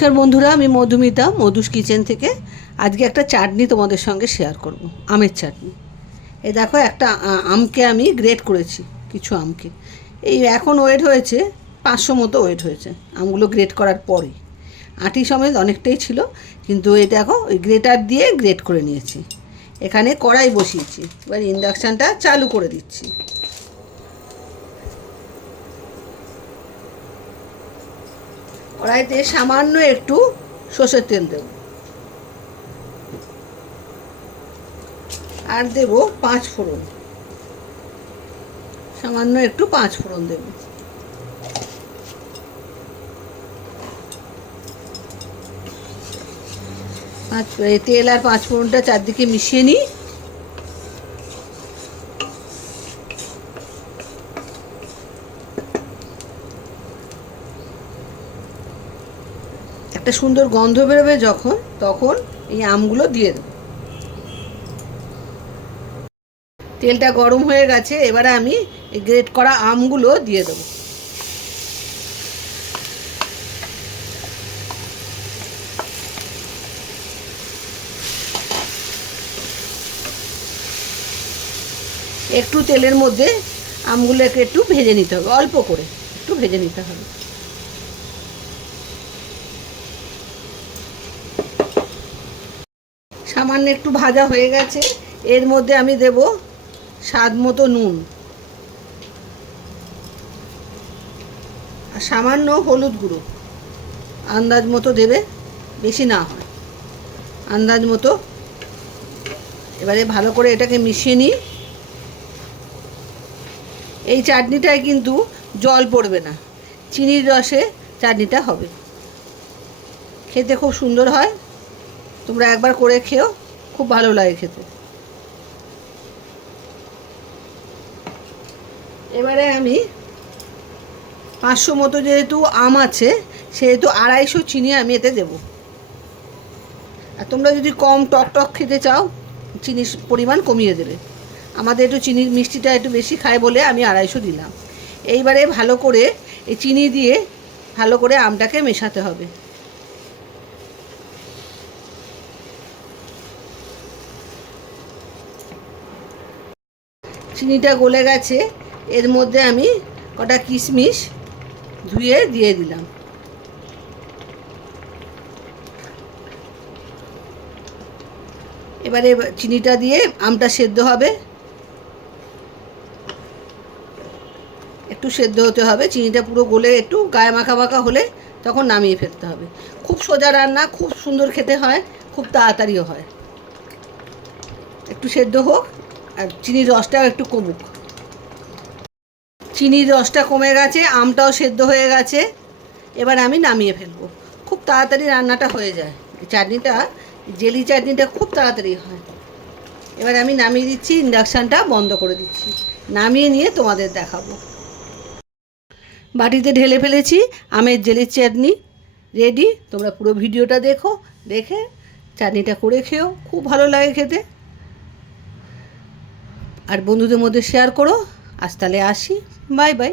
নমস্কার বন্ধুরা, আমি মধুমিতা মধুস কিচেন থেকে আজকে একটা চাটনি তোমাদের সঙ্গে শেয়ার করব, আমের চাটনি। এই দেখো, একটা আমকে আমি গ্রেট করেছি, কিছু আমকে। এই এখন ওয়েট হয়েছে 500 মতো ওয়েট হয়েছে আমগুলো গ্রেট করার পরে। আঁটি সমেত অনেকটাই ছিল, কিন্তু এই দেখো ওই গ্রেটার দিয়ে গ্রেট করে নিয়েছি। এখানে কড়াই বসিয়েছি, এবার ইন্ডাকশানটা চালু করে দিচ্ছি। কড়াইতে সামান্য একটু সর্ষের তেল দেব, আর দেব 5 ফোড়ন, সামান্য একটু 5 ফোড়ন দেব। তেল আর 5 ফোড়নটা চারদিকে মিশিয়ে নিই। একটা সুন্দর গন্ধ বেরোবে যখন, তখন এই আমগুলো দিয়ে দেব। তেলটা গরম হয়ে গেছে, এবারে আমি এই গ্রেট করা আমগুলো দিয়ে দেবো। একটু তেলের মধ্যে আমগুলোকে একটু ভেজে নিতে হবে, অল্প করে একটু ভেজে নিতে হবে। সামান্য একটু ভাজা হয়ে গেছে, এর মধ্যে আমি দেব স্বাদ মতো নুন আর সামান্য হলুদ গুঁড়ো, আন্দাজ মতো দেবে, বেশি না হয়, আন্দাজ মতো। এবারে ভালো করে এটাকে মিশিয়ে নিই। এই চাটনিটায় কিন্তু জল পড়বে না, চিনির রসে চাটনিটা হবে, খেতে খুব সুন্দর হয়। তোমরা একবার করে খেও, খুব ভালো লাগে খেতে। এবারে আমি 500 মতো যেহেতু আম আছে, সেহেতু 250 চিনি আমি এতে দেব। আর তোমরা যদি কম টক টক খেতে চাও, চিনির পরিমাণ কমিয়ে দেবে। আমাদের একটু চিনির মিষ্টিটা একটু বেশি খায় বলে আমি 250 দিলাম। এইবারে ভালো করে এই চিনি দিয়ে ভালো করে আমটাকে মেশাতে হবে। চিনিটা গলে গেছে, এর মধ্যে আমি কটা কিশমিশ ধুয়ে দিয়ে দিলাম। এবারে চিনিটা দিয়ে আমটা সেদ্ধ হবে, একটু সেদ্ধ হতে হবে। চিনিটা পুরো গলে একটু গায়ে মাখা মাখা হলে তখন নামিয়ে ফেলতে হবে। খুব সোজা রান্না, খুব সুন্দর খেতে হয়, খুব তাড়াতাড়িও হয়। একটু সেদ্ধ হোক আর চিনির রসটাও একটু কমুক। চিনির রসটা কমে গেছে, আমটাও সেদ্ধ হয়ে গেছে, এবার আমি নামিয়ে ফেলবো। খুব তাড়াতাড়ি রান্নাটা হয়ে যায়। চাটনিটা, জেলি চাটনিটা খুব তাড়াতাড়ি হয়। এবার আমি নামিয়ে দিচ্ছি, ইন্ডাকশানটা বন্ধ করে দিচ্ছি, নামিয়ে নিয়ে তোমাদের দেখাবো। বাটিতে ঢেলে ফেলেছি, আমের জেলির চাটনি রেডি। তোমরা পুরো ভিডিওটা দেখো, দেখে চাটনিটা করে খেও, খুব ভালো লাগে খেতে। আর বন্ধুদের মধ্যে শেয়ার করো। আজ তাহলে আসি, বাই বাই।